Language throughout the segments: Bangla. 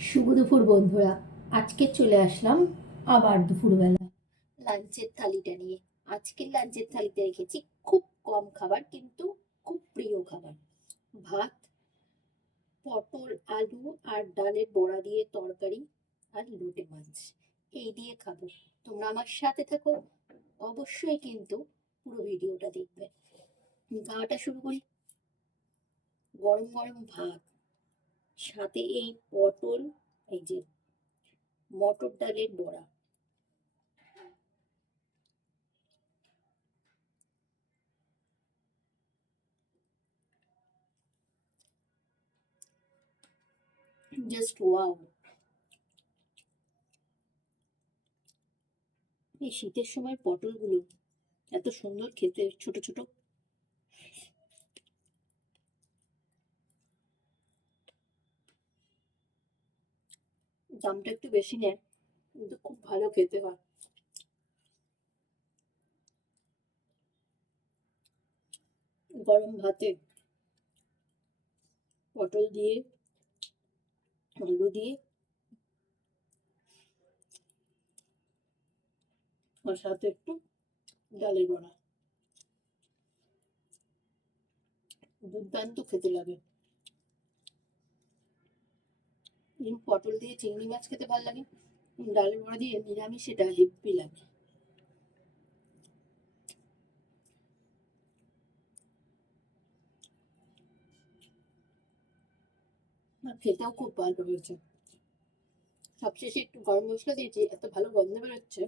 শুভ দুপুর বন্ধুরা। আজকে চলে আসলাম আবার দুপুরবেলা লাঞ্চের থালিটা নিয়ে। আজকের লাঞ্চের থালিতে রেখেছি খুব কম খাবার, কিন্তু খুব প্রিয় খাবার। ভাত, পটল, আলু আর ডালের বড়া দিয়ে তরকারি, আর লোটে মাছ। এই দিয়ে খাবো। তোমরা আমার সাথে থাকো, অবশ্যই কিন্তু পুরো ভিডিওটা দেখবে। খাওয়াটা শুরু করি। গরম গরম ভাত, সাথে এই পটল, এই যে মটর ডালের বড়া। Just wow! এই শীতের সময় পটলগুলো এত সুন্দর খেতে, ছোট ছোট। দামটা একটু বেশি নেয়, কিন্তু খুব ভালো খেতে হয়। গরম ভাতে পটল দিয়ে, আলু দিয়ে, আর সাথে একটু ডালের বড়া, দুর্দান্ত খেতে লাগে। পটল দিয়ে চিংড়ি মাছ খেতে ভালো লাগে, ডালের বড়া দিয়ে নিরামিষ, সেটা হেব্বি লাগে। আর খেতেও খুব ভালো হয়েছে। সবশেষে একটু গরম মশলা দিয়েছি, এত ভালো গন্ধ বেরোচ্ছে।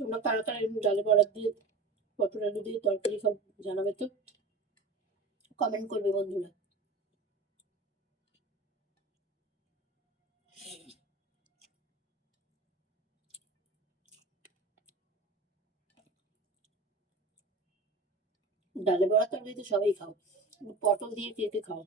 তোমরা কারা কারা এরকম ডালের বড়া দিয়ে, পটল আলু দিয়ে তরকারি সব জানাবে তো, কমেন্ট করবে বন্ধুরা। ডালে বড়া তরকারি তো সবাই খাও, পটল দিয়ে কে কে খাও?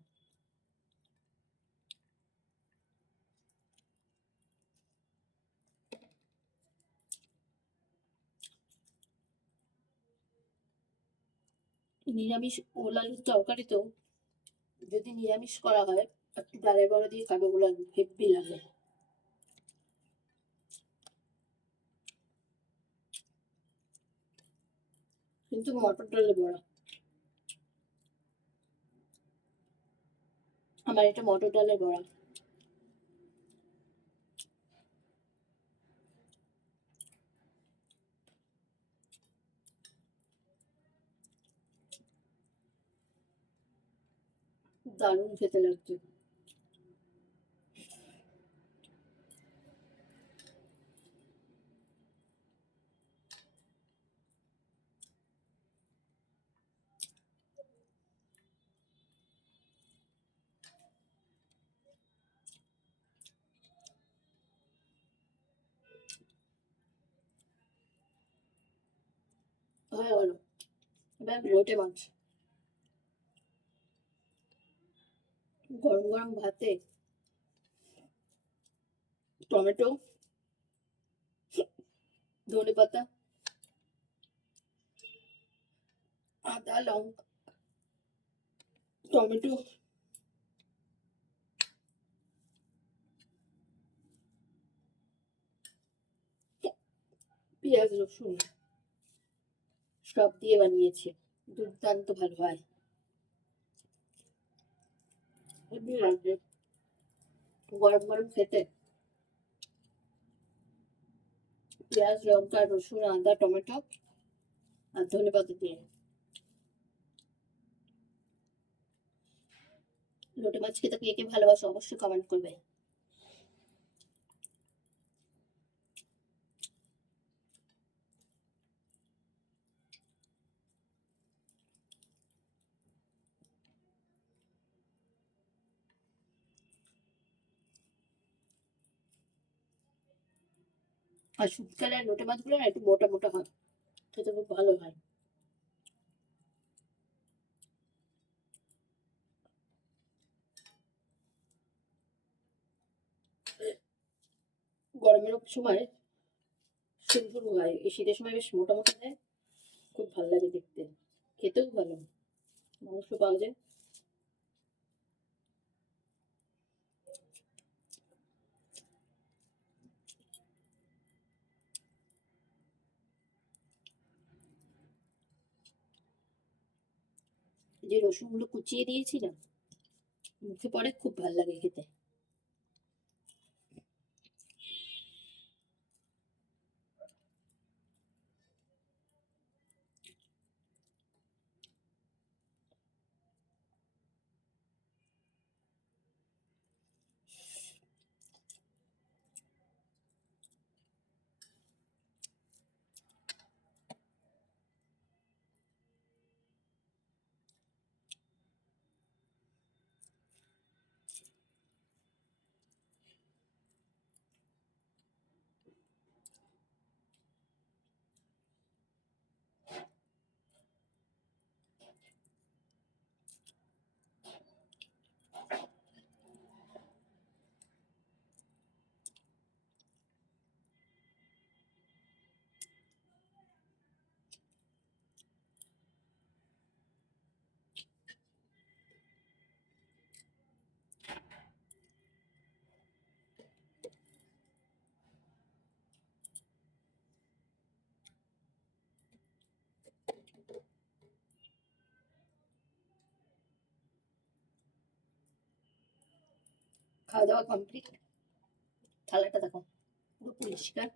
নিরামিষ ওল আলুর তরকারিতেও যদি নিরামিষ করা হয়, একটু ডালের বড়া দিয়ে খাবে, ওগুলো হেব্বি লাগে। কিন্তু মটর ডালের বড়া, আমার এটা মটর ডালের বড়া। দারুণ খেতে লাগছে। হয়ে গেল। এবার লোটে মাছ, গরম গরম ভাতে টমেটো, ধনে পাতা, আদা, লঙ্কা, টমেটো, পেঁয়াজ, রসুন সব দিয়ে বানিয়েছি। দুর্দান্ত ভালো হয়, হেব্বি লাগবে গরম গরম খেতে। পেঁয়াজ, লঙ্কা, রসুন, আদা, টমেটো আর ধনে পাতা দিয়ে। লোটে মাছ খেতে কে কে ভালোবাসো, অবশ্যই কমেন্ট করবে। আর শীতকালে লোটে মাছগুলো না একটু মোটা মোটা হয়, খেতে খুব ভালো হয়। গরমের সময় শুরু শুরু হয়, এই শীতের সময় বেশ মোটা মোটা দেয়, খুব ভালো লাগে দেখতে, খেতেও ভালো, মাংস পাওয়া যায়। যে রসুনগুলো কুচিয়ে দিয়েছি না, মুখে পড়ে, খুব ভালো লাগে খেতে। খাওয়া দাওয়া কমপ্লিট, থালাটা দেখো পুরো পরিষ্কার।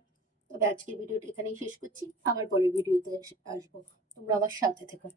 তবে আজকের ভিডিওটা এখানেই শেষ করছি, আবার পরের ভিডিওতে আসবো, তোমরা আমার সাথে থেকো।